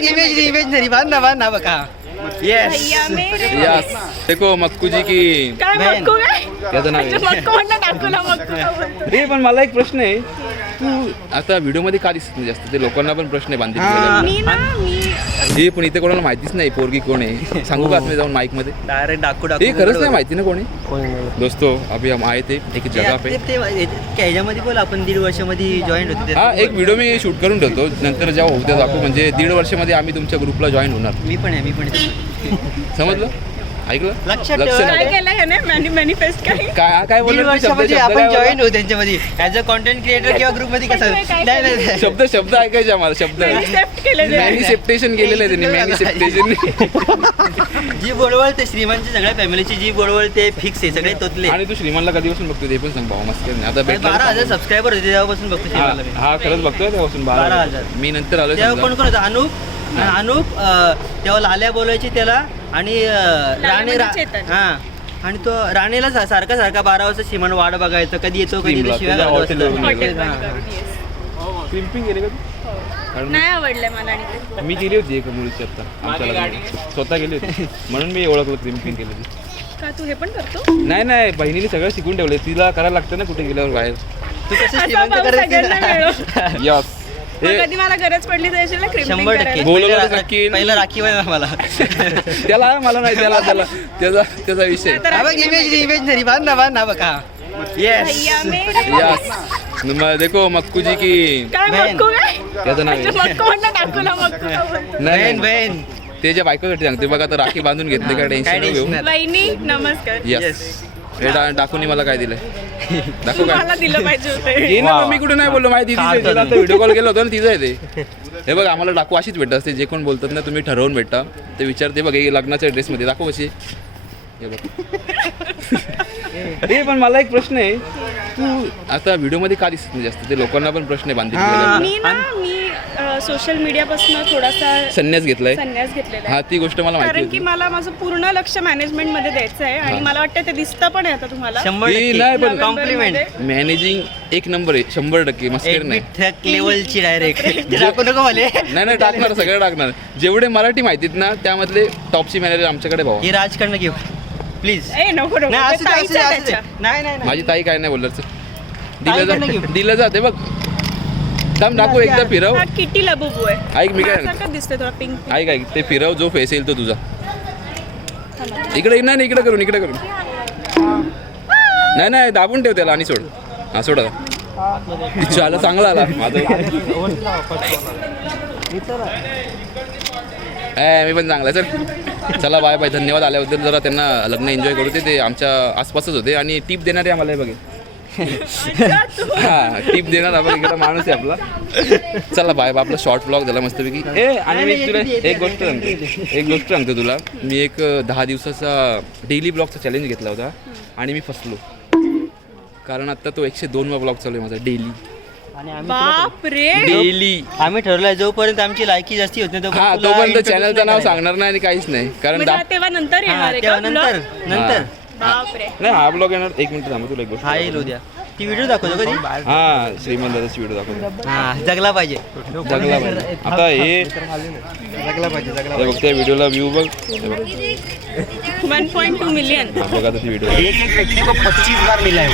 Image नाही बांधा बघा. भैया मेरे यस देखो मक्कू जी की काय बहन. मक्कू काय त्याचं नाव आहे. मक्कू म्हणणं टाकूला मक्कू का बोलतो? रे पण मला एक प्रश्न आहे, तू आता व्हिडिओ मध्ये का दिसत नाही जास्त? ते लोकांना पण प्रश्न आहे बांधिल मी हे पण इथे कोणाला माहितीच नाही पोरगी कोण आहे. सांगू का आतमध्ये जाऊन माईक मध्ये? डायरेक्ट डाकू हे खरंच नाही माहिती ना कोणी. दोस्तो अभी हम आए थे एक जगह पे. ह्याच्यामध्ये बोल आपण 1.5 वर्षामध्ये जॉईन होते. हा एक व्हिडिओ मी शूट करून ठेवतो, नंतर जेव्हा होत्या दाखवू. म्हणजे 1.5 वर्षामध्ये आम्ही तुमच्या ग्रुपला जॉईन होणार. मी पण आहे. समजलं? ऐकलं? लक्षात लक्ष ठेवा. काय नव्हतं. केलं ह्याने मॅनिफेस्ट काय काय काय 1.5 बोललो? वर्षामध्ये आपण जॉईन होऊ त्यांच्यामध्ये ऍज अ कॉन्टेंट क्रिएटर किंवा ग्रुप मध्ये कसं काय- नाही. शब्द ऐकायचे आम्हाला. शब्द एक्सेप्ट केलं मॅनिसेप्टेशन केलेलं आहे त्यांनी. मॅनिसेप्टेशन. जी बोलवळ ते श्रीमंतची सगळ्या फॅमिलीची जी बोलवळ ते फिक्स आहे सगळे तोतले. आणि तू श्रीमनला कधीपासून बघतो ते पण सांग भाऊ. मस्त नाही आता 12,000 सबस्क्रायबर होते तेव्हापासून बघतो श्रीमंतला मी. हा खरंच बघतोय तेव्हापासून 12,000. मी नंतर आलो तेव्हा समजा. कोण होतं? अनुप तेव्हा लाल्या बोलायची त्याला आणि चेतन. हा आणि तो राणीला सारखा 12 वाजता श्रीमंत वाट बघायचं कधी येतो कधी Streamला, शिवाय तुझ्या घालत हॉटेलवर बसतो. हॉटेल हा. बंद करून yes. क्रिम्पिंग केली का तू? कारण नाही आवडलं मला आणि ते. मी गेली होती एका मुलीची आता आमच्या लग्नात. स्वतः गेली होती म्हणून मी ओळखलं क्रिम्पिंग केली होती. का तू हे पण करतो नाही बहिणीने सगळं शिकून ठेवलंय. तिला करायला लागतं ना कुठे गेल्यावर बाहेर. तू कसं असा श्रीमंत भाऊ सगळ्यांना करायचं मिळो. यस मग कधी मला गरज पडली तर येशील ना क्रिम्पिंग 100% करायला? बोलवलं तर नक्की. पहिलं राखी आहे मला. त्याला मला नाही त्याचा विषय. तर इमेज नाही बांधा बघा. भैया मेरे यस देखो मक्कू जी की काय बहन. मक्कू काय त्याचं नाव आहे. मक्कू म्हणणं टाकूला मक्कू का बोलतो? नाही बहीण ते ज्या बायकोसाठी सांगते बघा आता राखी बांधून घेतली काय टेन्शन काय घेऊ. tension वहिनी नमस्कार यस हे टाकून मला काय दिलंय दाखवू काय? मला दिलं पाहिजे होतं ये ना मी कुठे नाही बोललो. माहिती तिला आता व्हिडिओ कॉल केला होता ना तिचं आहे ते. हे बघ आम्हाला डाकू अशीच भेटत असते. जे कोण बोलतात ना तुम्ही ठरवून भेटा ते विचारते. बघ हे लग्नाच्या ड्रेसमध्ये दाखव कशी. हे बघ हे पण मला एक प्रश्न आहे, तू आता व्हिडिओमध्ये का दिसत नाही जास्त? ते लोकांना पण प्रश्न आहे बांधिल. मी सोशल मीडियापासून थोडासा संन्यास घेतलाय. संन्यास घेतलेला हा आहे ती गोष्ट मला माहिती कारण की होती. मला माझं पूर्ण लक्ष मॅनेजमेंट मध्ये द्यायचं आहे आणि मला वाटतं ते दिसतं पण आहे आता तुम्हाला. 100% नाही, पण कॉम्प्लिमेंट. मॅनेजिंग एक नंबर आहे 100%. मस्कर नाही. लेवलची डायरेक्ट दाखवू नको मला. नाही टाकणार सगळं टाकणार. जेवढे मराठी माहितीत ना त्यामधले टॉपची मॅनेजर आमच्याकडे भाऊ. हे राजकारण घेऊ प्लीज. ए नको नको नाही ते असू दे, ताईचं आहे त्याच्या. नाही माझी ताई काय नाही बोलणार. ताईकडनं घेऊ. दिलं जाते बघ. थांब दाखवू एकदा फिरव. हा किटी लबुबू आहे. ऐक मी काय माझ्यासारखं दिसतंय थोडा पिंक. ऐक ते फिरव जो फेस येईल तो तुझा. इकडे नाही इकडे करून नाही दाबून ठेव त्याला आणि सोड. हा सोड आता. झालं चांगला आला माझं. मी पण चांगला चल. चला बाय बाय. धन्यवाद आल्याबद्दल. जरा त्यांना लग्न एन्जॉय करू दे. ते आमच्या आसपासच होते आणि टिप देणारे आम्हाला बघे. हा टिप देणार आपण इकडे माणूस आहे आपला. चला बाय बाय. आपला शॉर्ट ब्लॉग झाला मस्तपैकी. आणि मी तुला एक गोष्ट सांगतो तुला. मी एक 10 दिवसाचा डेली ब्लॉगचा चॅलेंज घेतला होता आणि मी फसलो. कारण आता तो 102वा ब्लॉग चालू आहे माझा डेली. बाप रे डेली. आम्ही ठरवलंय जोपर्यंत आमची लायकी जास्ती होत नाही हा तोपर्यंत चॅनलचं नाव सांगणार नाही आणि काहीच नाही. कारण तेव्हा नंतर येणार आहे का नंतर vlog? नंतर बाप रे नाही हा ब्लॉग येणार. एक मिनिट थांबा तुला एक गोष्ट. हा येईल उद्या. ती व्हिडिओ दाखवतो कधी. हा श्रीमंत दादाची व्हिडिओ दाखवतो. हा जगला पाहिजे. जगला पाहिजे. आता हे जगला पाहिजे. हे बघ त्या व्हिडिओला व्ह्यू बघ. हे बघ 1.2 मिलियन. बघा आता ती व्हिडिओ. 25 बार मिला है.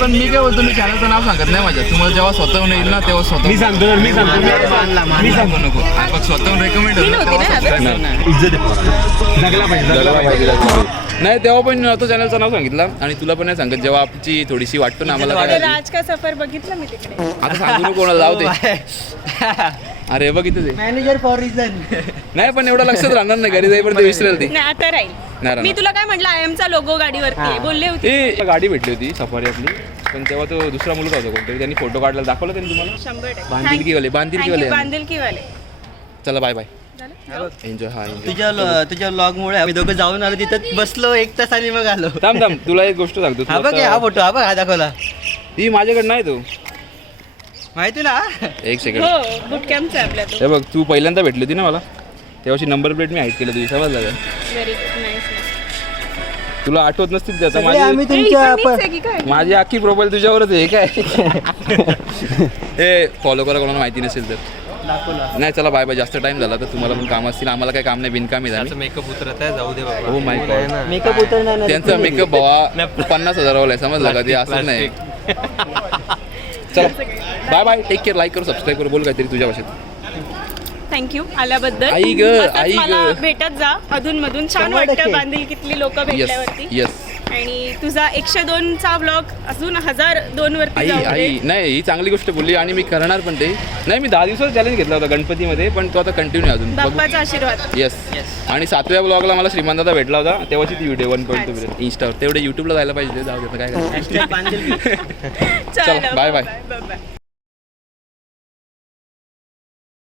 पण मी काय बोलतो मी चॅनलचं नाव सांगत नाही माझ्या. तुम्हाला जेव्हा स्वतःहून येईल ना तेव्हा स्वतः मी सांगतो नको. मग स्वतःहून रेकमेंड मी नव्हती ना नाही तेव्हा पण तो चॅनलचं नाव सांगितलं आणि तुला पण नाही सांगत. जेव्हा आमची थोडीशी वाटतो ना आम्हाला काय राज का सफर बघितलं मी तिकडे. आता सांगू नको कोणाला लावते. अरे बघ इथे मॅनेजर फॉर रिझन. नाही पण एवढं लक्षात राहणार नाही. घरी जाईपर्यंत विसरेल ती. नाही आता नाही राहील. राहणार. मी तुला काय म्हटलं आय एमचा लोगो गाडीवरती आहे बोलले होते. ती गाडी भेटली होती सफारी आपली. पण तेव्हा तो दुसरा मुलगा होता कोणतरी. त्यांनी फोटो काढला दाखवलं त्यांनी तुम्हाला. 100% बांधिलकीवाले. चला बाय बाय. झालं? एन्जॉय. हा एन्जॉय. तुझ्या व्लॉग मुळे आम्ही दोघं जाऊन आलो तिथं बसलो 1 तास आणि मग आलो. थांब तुला एक गोष्ट सांगतो. हा बघ हा फोटो हा बघ हा दाखवला. ही माझ्याकडे नाही तो. माहिती ना. एक सेकंड. हो बुट कॅम्पचा आहे आपल्या तो. हे बघ तू पहिल्यांदा भेटली होती ना मला तेव्हाची नंबर प्लेट मी हाईट केली तुझी. समजलं का? Very nice. तुला आठवत नसतील त्याचा. आम्ही माझी अख्खी प्रोफाईल तुझ्यावरच आहे काय. हे फॉलो करा कोणाला माहिती नसेल तर. दाखवला. नाही चला बाय बाय, जास्त टाइम झाला तर तुम्हाला पण काम असतील, आम्हाला काही काम नाही, बिनकामी झालं. मेकअप उतरत आहे, जाऊ दे बाबा. हो माय गॉड, मेकअप उतरणार नाही. त्यांचा मेकअप भावा 50,000 वाला आहे, समजलं का? ते असंच नाही. चला bye bye, take care, like करू, सबस्क्राईब करू, बोल काहीतरी तुझ्या भाषेत. थँक्यू आल्याबद्दल. आई ग, असंच आई ग. मला भेटत जा अधूनमधून, छान 100% वाटतं बांधिलकीतली लोक येस भेटल्यावरती. येस. आणि तुझा 102चा ब्लॉग अजून 1002 वरती आई जाऊ दे. आई नाही, ही चांगली गोष्ट बोलली आणि मी करणार पण ते. नाही, मी 10 दिवसाचा चॅलेंज घेतला होता गणपतीमध्ये, पण तो आता कंटिन्यू अजून बघू. बाप्पाचा आशीर्वाद. येस. आणि 7व्या ब्लॉगला मला श्रीमंताचा भेटला होता, तेव्हाची ती व्हिडिओ 1.2 इंस्टावर. तेवढे युट्यूबला जायला पाहिजे, जाऊ दे आता काय करायचं. बांधील चला, बाय बाय. बाय.